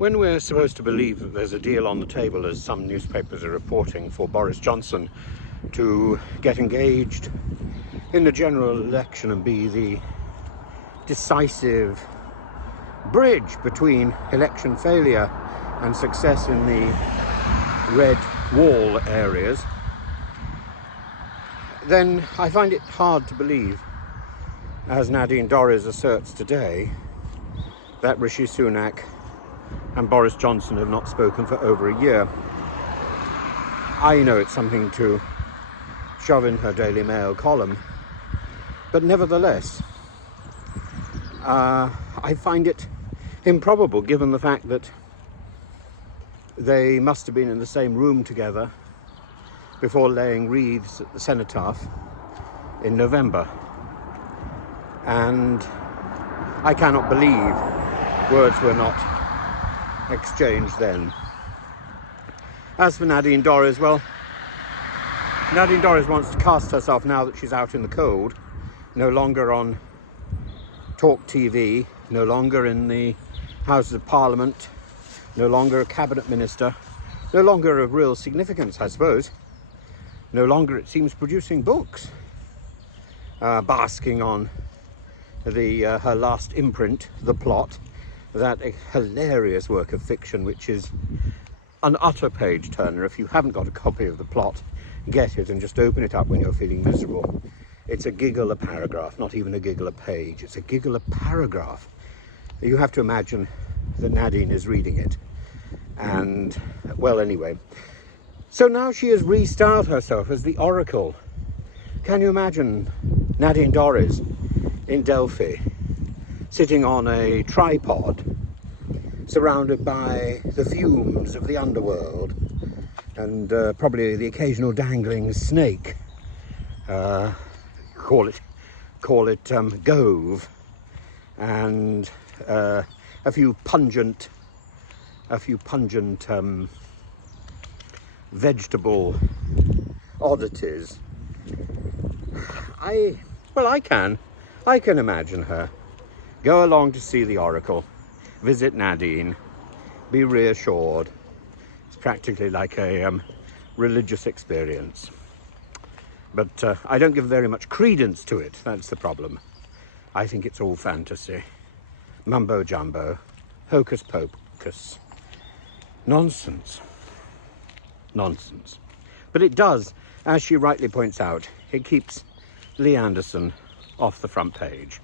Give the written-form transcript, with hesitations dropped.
When we're supposed to believe that there's a deal on the table, as some newspapers are reporting, for Boris Johnson to get engaged in the general election and be the decisive bridge between election failure and success in the red wall areas, then I find it hard to believe, as Nadine Dorries asserts today, that Rishi Sunak and Boris Johnson have not spoken for over a year. I know it's something to shove in her Daily Mail column, but nevertheless, I find it improbable, given the fact that they must have been in the same room together before laying wreaths at the cenotaph in November. And I cannot believe words were not exchanged then. As for Nadine Dorries, well, Nadine Dorries wants to cast herself, now that she's out in the cold, no longer on Talk TV, no longer in the Houses of Parliament, no longer a cabinet minister, no longer of real significance, I suppose, no longer, it seems, producing books, basking on her last imprint, The Plot, that hilarious work of fiction which is an utter page turner. If you haven't got a copy of The Plot, get it and just open it up when you're feeling miserable. It's a giggle a paragraph, not even a giggle a page, it's a giggle a paragraph. You have to imagine that Nadine is reading it. And, well, anyway, so now she has restyled herself as the Oracle. Can you imagine Nadine Dorries in Delphi, sitting on a tripod, surrounded by the fumes of the underworld, and probably the occasional dangling snake, call it Gove, and a few pungent vegetable oddities. I can imagine her go along to see the Oracle, visit Nadine, be reassured. It's practically like a religious experience. But I don't give very much credence to it, that's the problem. I think it's all fantasy, mumbo jumbo, hocus pocus, nonsense. But it does, as she rightly points out, it keeps Lee Anderson off the front page.